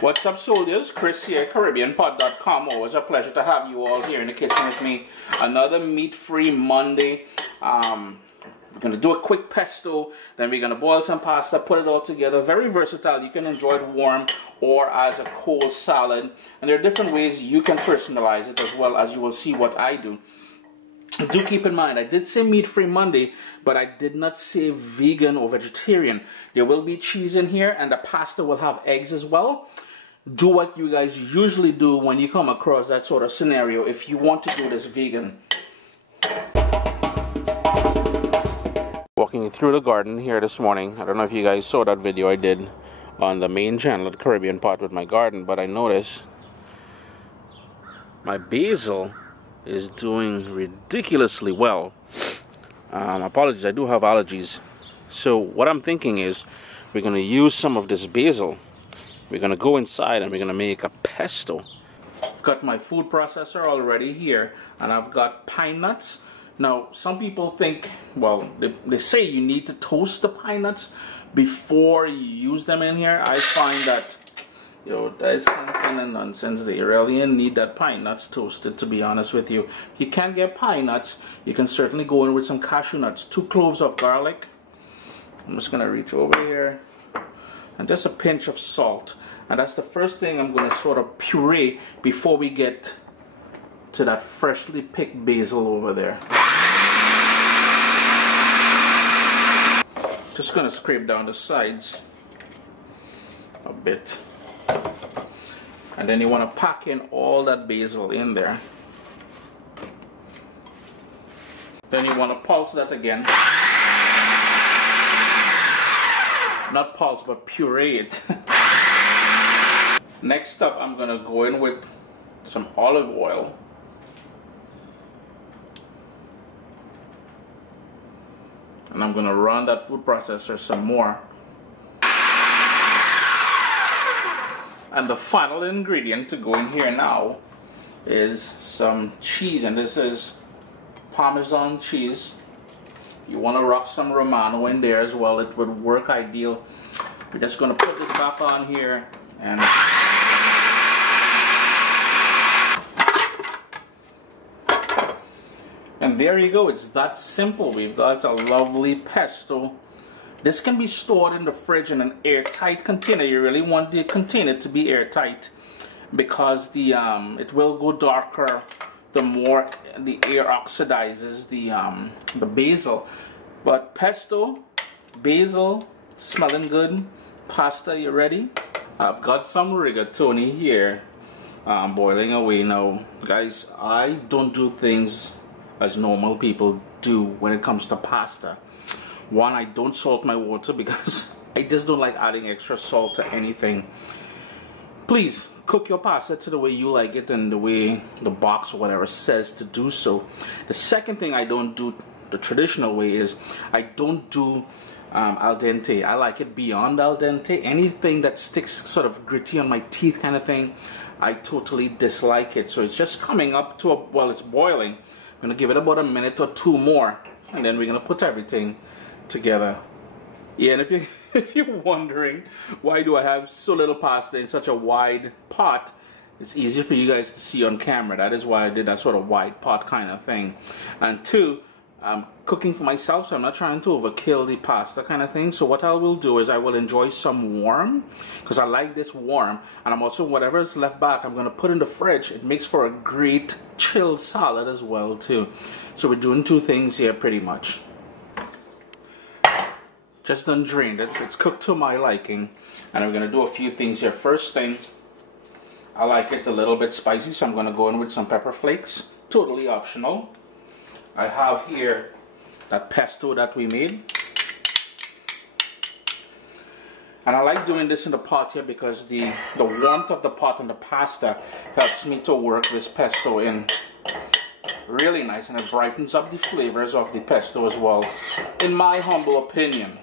What's up, soldiers? Chris here, CaribbeanPod.com. Always a pleasure to have you all here in the kitchen with me. Another meat-free Monday. We're going to do a quick pesto, then we're going to boil some pasta, put it all together. Very versatile. You can enjoy it warm or as a cold salad. And there are different ways you can personalize it as well, as you will see what I do. Do keep in mind, I did say meat-free Monday, but I did not say vegan or vegetarian. There will be cheese in here, and the pasta will have eggs as well. Do what you guys usually do when you come across that sort of scenario if you want to do this vegan. Walking through the garden here this morning. I don't know if you guys saw that video I did on the main channel at Caribbean Pot with my garden, but I noticed my basil is doing ridiculously well. Apologies, I do have allergies. So what I'm thinking is we're going to use some of this basil. We're going to go inside and we're going to make a pesto. I've got my food processor already here, and I've got pine nuts. Now, some people think, well, they say you need to toast the pine nuts before you use them in here. I find that, you know, that's kind of nonsense. They really need that pine nuts toasted, to be honest with you. If you can't get pine nuts, you can certainly go in with some cashew nuts. 2 cloves of garlic. I'm just going to reach over here. And just a pinch of salt. And that's the first thing I'm going to sort of puree before we get to that freshly picked basil over there. Just going to scrape down the sides a bit. And then you want to pack in all that basil in there. Then you want to pulse that again. Not pulse, but puree it. Next up, I'm going to go in with some olive oil. And I'm going to run that food processor some more. And the final ingredient to go in here now is some cheese, and this is Parmesan cheese. You want to rock some Romano in there as well. It would work ideal. We're just going to put this back on here, and there you go. It's that simple. We've got a lovely pesto. This can be stored in the fridge in an airtight container. You really want the container to be airtight because the it will go darker the more the air oxidizes the basil. But pesto, basil, smelling good. Pasta, you ready? I've got some rigatoni here boiling away now. Guys, I don't do things as normal people do when it comes to pasta. One, I don't salt my water because I just don't like adding extra salt to anything. Please cook your pasta to the way you like it and the way the box or whatever says to do so. The second thing I don't do the traditional way is I don't do al dente. I like it beyond al dente. Anything that sticks sort of gritty on my teeth kind of thing, I totally dislike it. So it's just coming up to well, it's boiling. I'm going to give it about a minute or 2 more, and then we're going to put everything together. Yeah, and if you're wondering why do I have so little pasta in such a wide pot, it's easier for you guys to see on camera. That is why I did that sort of wide pot kind of thing. And 2, I'm cooking for myself, so I'm not trying to overkill the pasta kind of thing. So what I will do is I will enjoy some warm, because I like this warm. And I'm also, whatever is left back, I'm going to put in the fridge. It makes for a great chilled salad as well too. So we're doing 2 things here pretty much. Just done drained it. It's cooked to my liking. And we're going to do a few things here. First thing, I like it a little bit spicy, so I'm going to go in with some pepper flakes. Totally optional. I have here that pesto that we made. And I like doing this in the pot here because the warmth of the pot and the pasta helps me to work this pesto in really nice, and it brightens up the flavors of the pesto as well, in my humble opinion.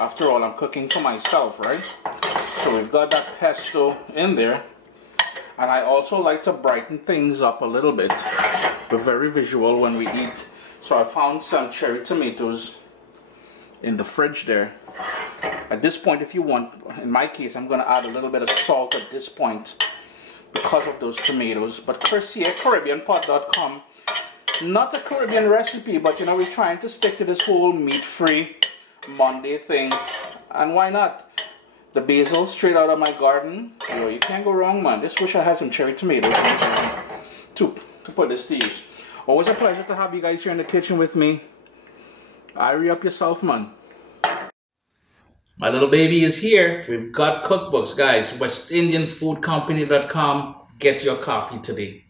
After all, I'm cooking for myself, right? So we've got that pesto in there. And I also like to brighten things up a little bit. We're very visual when we eat. So I found some cherry tomatoes in the fridge there. At this point, if you want, in my case, I'm going to add a little bit of salt at this point because of those tomatoes. But Chris here, CaribbeanPot.com. Not a Caribbean recipe, but you know, we're trying to stick to this whole meat-free Monday thing. And why not? The basil straight out of my garden. Yo, you can't go wrong, man. Just wish I had some cherry tomatoes to put this to use. Always a pleasure to have you guys here in the kitchen with me. Hurry up yourself, man. My little baby is here. We've got cookbooks, guys. WestIndianFoodCompany.com. Get your copy today.